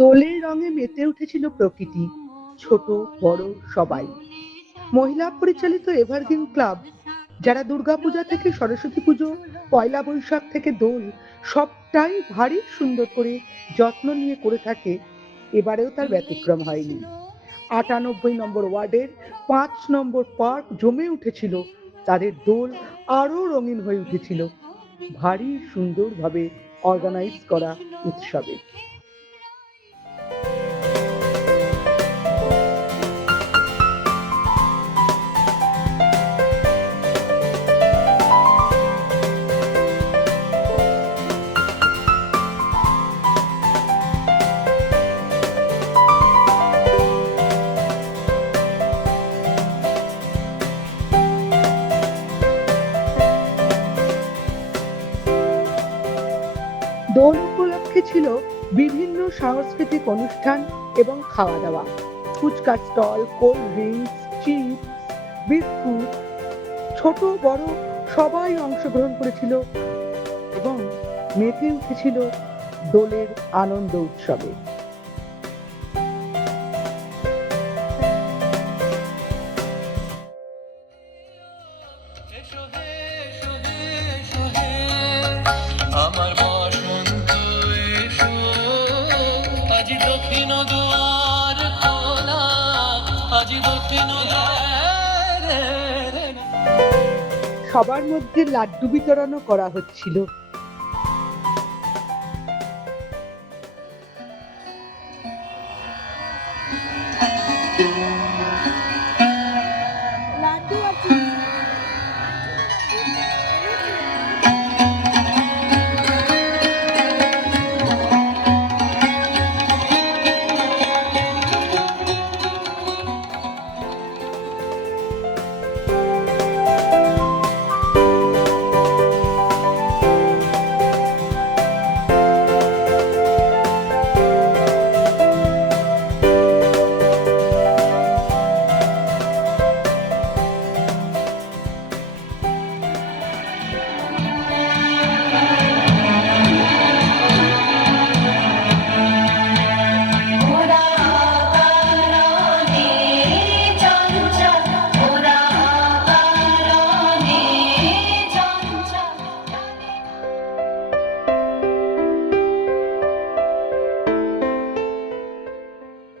দোলের রঙে মেতে উঠেছিল প্রকৃতি, ছোট বড় সবাই। মহিলা পরিচালিত এভারগ্রিন ক্লাব, যারা দুর্গাপূজা থেকে সরস্বতী পুজো, পয়লা বৈশাখ থেকে দোল সবটাই ভারী সুন্দর করে যত্ন নিয়ে করে থাকে, এবারেও তার ব্যতিক্রম হয়নি। ৯৮ নম্বর ওয়ার্ডের ৫ নম্বর পার্ক জমে উঠেছিল, তাদের দোল আরো রঙিন হয়ে উঠেছিল ভারী সুন্দরভাবে অর্গানাইজ করা উৎসবে। দোল উপলক্ষে ছিল বিভিন্ন সাংস্কৃতিক অনুষ্ঠান এবং খাওয়া দাওয়া, fuchka stall, cold drinks, chips, biscuit, ছোট বড় সবাই অংশগ্রহণ করেছিল এবং মেতে উঠেছিল দোলের আনন্দ উৎসবে। আমার বসন্ত এসো, আজ দক্ষিণ দুয়ার খোলা, আজ দক্ষিণ সবার মধ্যে লাড্ডু বিতরণও করা হচ্ছিল।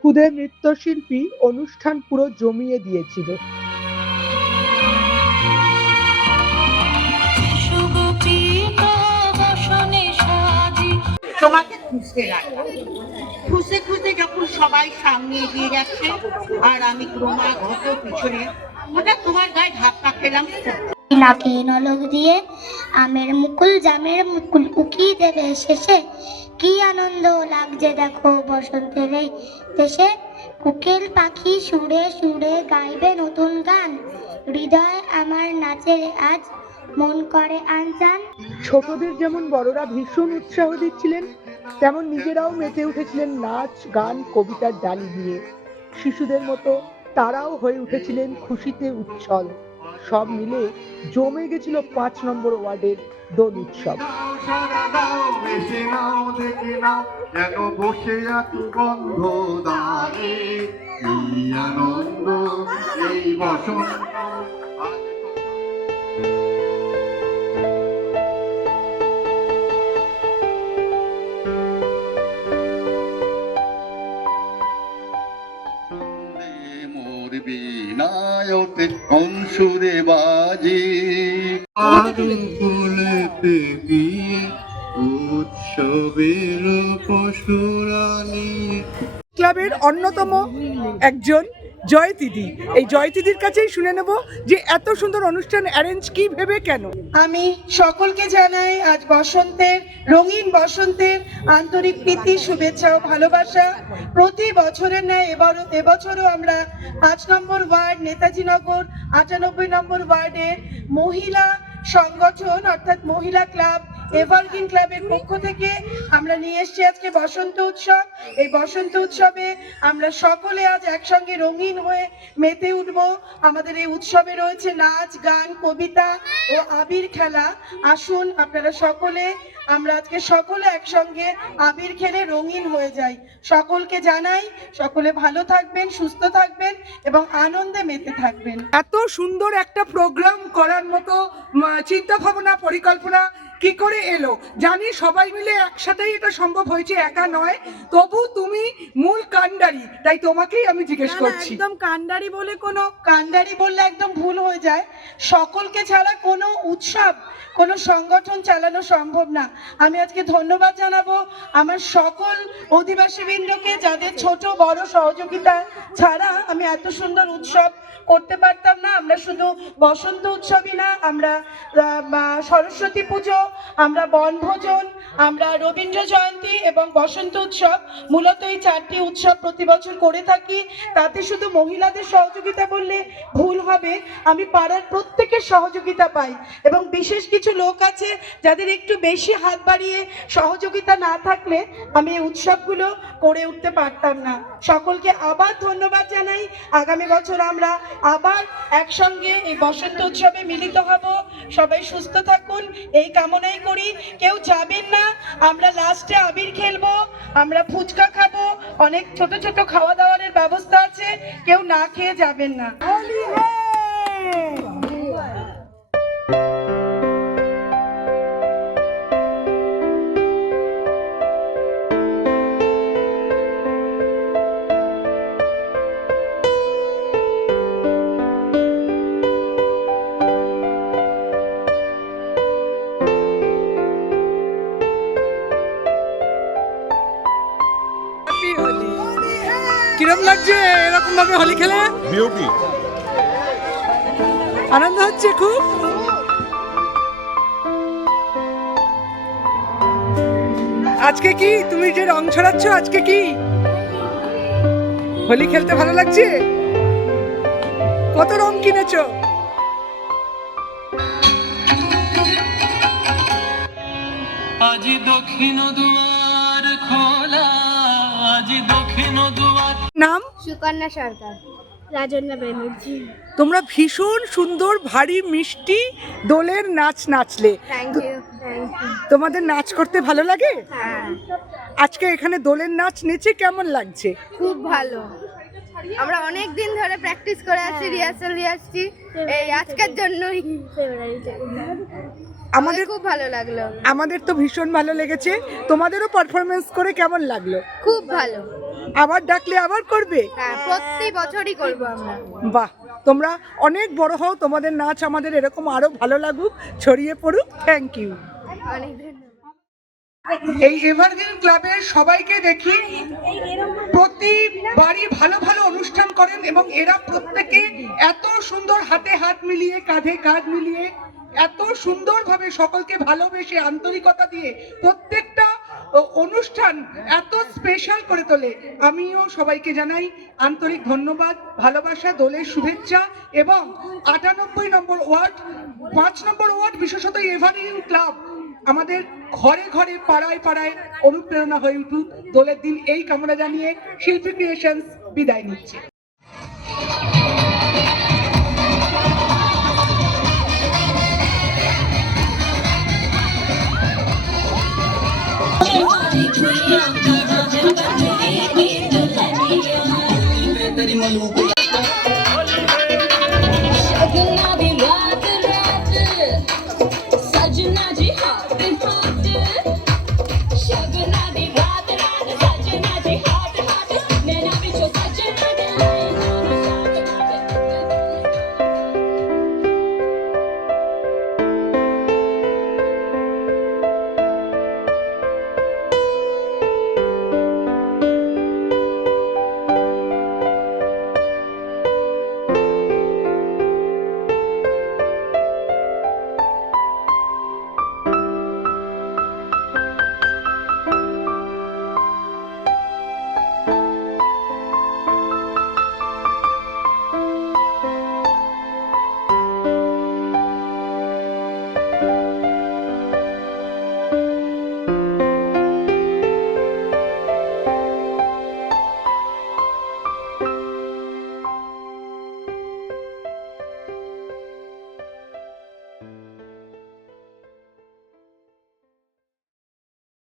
খুদে নৃত্যশিল্পী অনুষ্ঠান পুরো জমিয়ে দিয়েছিল। তোমাকে খুঁজতে লাগলাম, খুঁজে খুঁজে যখন সবাই সামনে এগিয়ে যাচ্ছে আর আমি ক্রমাগত পিছনে, হঠাৎ তোমার গায়ে ধাক্কা খেলাম। নাকে নলক দিয়ে আমের মুকুল জামের মুকুল উকিয়ে দেবে শেষে, কি আনন্দ লাগছে দেখো বসন্তের এই দেশে। কোকিল পাখি সুরে সুরে গাইবে নতুন গান, হৃদয় আমার নাচে আজ মন করে আনজান। ছোটদের যেমন বড়রা ভীষণ উৎসাহ দিচ্ছিলেন, তেমন নিজেরাও মেতে উঠেছিলেন নাচ গান কবিতার ডালি দিয়ে। শিশুদের মতো তারাও হয়ে উঠেছিলেন খুশিতে উচ্ছল। সব মিলে জমে গেছিল ৫ নম্বর ওয়ার্ডের দোল উৎসব। বসে আছি বন্ধ দ্বারে, এই আনন্দ এই বসন্ত। বিনায়তে কংসুরে বাজি ফুলেতে গিয়ে উৎসবের পশুরানি। ক্লাবের অন্যতম একজন জয়তিদি, এই জয়তিদির কাছেই শুনে নেব যে এত সুন্দর অনুষ্ঠান অ্যারেঞ্জ কি ভেবে কেন। আমি সকলকে জানাই আজ বসন্তের রঙিন বসন্তের আন্তরিক প্রীতি শুভেচ্ছা ও ভালোবাসা। প্রতি বছরের ন্যায় এবছরও আমরা ৫ নম্বর ওয়ার্ড নেতাজি নগর ৯৮ নম্বর ওয়ার্ডের মহিলা সংগঠন অর্থাৎ মহিলা ক্লাব এভারগ্রিন ক্লাবের পক্ষ থেকে আমরা নিয়ে এসেছি আজকে বসন্ত উৎসব। এই বসন্ত উৎসবে আমরা সকলে আজ একসঙ্গে রঙিন হয়ে মেতে উঠব। আমাদের এই উৎসবে রয়েছে নাচ, গান, কবিতা ও আবির খেলা। আসুন আপনারা সকলে, আমরা আজকে সকলে একসঙ্গে আবির খেলে রঙিন হয়ে যাই। সকলকে জানাই সকলে ভালো থাকবেন, সুস্থ থাকবেন এবং আনন্দে মেতে থাকবেন। এত সুন্দর একটা প্রোগ্রাম করার মতো চিন্তা ভাবনা পরিকল্পনা কি করে এলো? জানি সবাই মিলে একসাথেই এটা সম্ভব হয়েছে, একা নয়। তবু তুমি মূল কাণ্ডারি, তাই তোমাকেই আমি জিজ্ঞেস করছি। একদম কাণ্ডারি বললে একদম ভুল হয়ে যায়। সকলকে ছাড়া কোনো উৎসব, কোনো সংগঠন চালানো সম্ভব না। আমি আজকে ধন্যবাদ জানাবো আমার সকল অধিবাসীবৃন্দকে, যাদের ছোট বড় সহযোগিতা ছাড়া আমি এত সুন্দর উৎসব করতে পারতাম না। আমরা শুধু বসন্ত উৎসবই না, আমরা সরস্বতী পুজো, আমরা বনভোজন, আমরা রবীন্দ্র জয়ন্তী এবং বসন্ত উৎসব, মূলত এই 4টি উৎসব প্রতি বছর করে থাকি। তাতে শুধু মহিলাদের সহযোগিতা বললে ভুল হবে, আমি পাড়ার প্রত্যেকের সহযোগিতা পাই এবং বিশেষ কিছু লোক আছে যাদের একটু বেশি হাত বাড়িয়ে সহযোগিতা না থাকলে আমি এই উৎসবগুলো করে উঠতে পারতাম না। সকলকে আবার ধন্যবাদ জানাই। আগামী বছর আমরা আবার একসঙ্গে এই বসন্ত উৎসবে মিলিত হব। সবাই সুস্থ থাকুন এই কামনাই করি। কেউ যাবেন না, আমরা লাস্টে আবির খেলবো, আমরা ফুচকা খাবো, অনেক ছোট ছোট খাওয়া দাওয়ার ব্যবস্থা আছে, কেউ না খেয়ে যাবেন না। কিরম লাগছে এরকম ভাবে হোলি খেলে? বিউটি, আনন্দ হচ্ছে খুব। আজকে কি তুমি যে রং ছড়াচ্ছ, আজকে কি হোলি খেলতে ভালো লাগছে? কত রং কিনেছো? আজি দক্ষিণ দুয়ার খোলা, আজি দক্ষিণ দুয়ার। নাম? সুকন্যা সরকার, রাজন্যা ব্যানার্জি। তোমরা ভীষণ সুন্দর ভারী মিষ্টি দোলের নাচ নাচলে। Thank you. তোমাদের নাচ করতে ভালো লাগে? হ্যাঁ, আজকে এখানে দোলের নাচ নেচে কেমন লাগছে? খুব ভালো। আমরা অনেক দিন ধরে প্র্যাকটিস করে আসছি, রিহার্সাল দিয়ে আসছি, এই আজকের জন্যই। আমাদের খুব ভালো লাগলো। আমাদের তো ভীষণ ভালো লেগেছে। তোমাদেরও পারফরমেন্স করে কেমন লাগলো? খুব ভালো। আবার ডাকলে আবার করবে? হ্যাঁ, প্রতি বছরই করবো আমরা। বাহ, তোমরা অনেক বড় হও, তোমাদের নাচ আমাদের এরকম আরো ভালো লাগুক, ছড়িয়ে পড়ুক। Thank you. অনেক ধন্যবাদ। এই এভারগ্রিন ক্লাবের সবাইকে দেখি প্রতিবারই ভালো ভালো অনুষ্ঠান করেন এবং এরা প্রত্যেকে এত সুন্দর হাতে হাত মিলিয়ে, কাঁধে কাঁধ মিলিয়ে, এত সুন্দরভাবে সকলকে ভালোবেসে আন্তরিকতা দিয়ে প্রত্যেকটা অনুষ্ঠান এত স্পেশাল করে তোলে। আমিও সবাইকে জানাই আন্তরিক ধন্যবাদ, ভালোবাসা, দোলের শুভেচ্ছা এবং 98 নম্বর ওয়ার্ড, 5 নম্বর ওয়ার্ড, বিশেষত এভারগ্রিন ক্লাব আমাদের ঘরে ঘরে পাড়ায় পাড়ায় অনুপ্রেরণা হয়ে উঠুক দোলের দিন, এই কামনা জানিয়ে শিল্পী ক্রিয়েশনস বিদায় নিচ্ছে। तेरी मालूम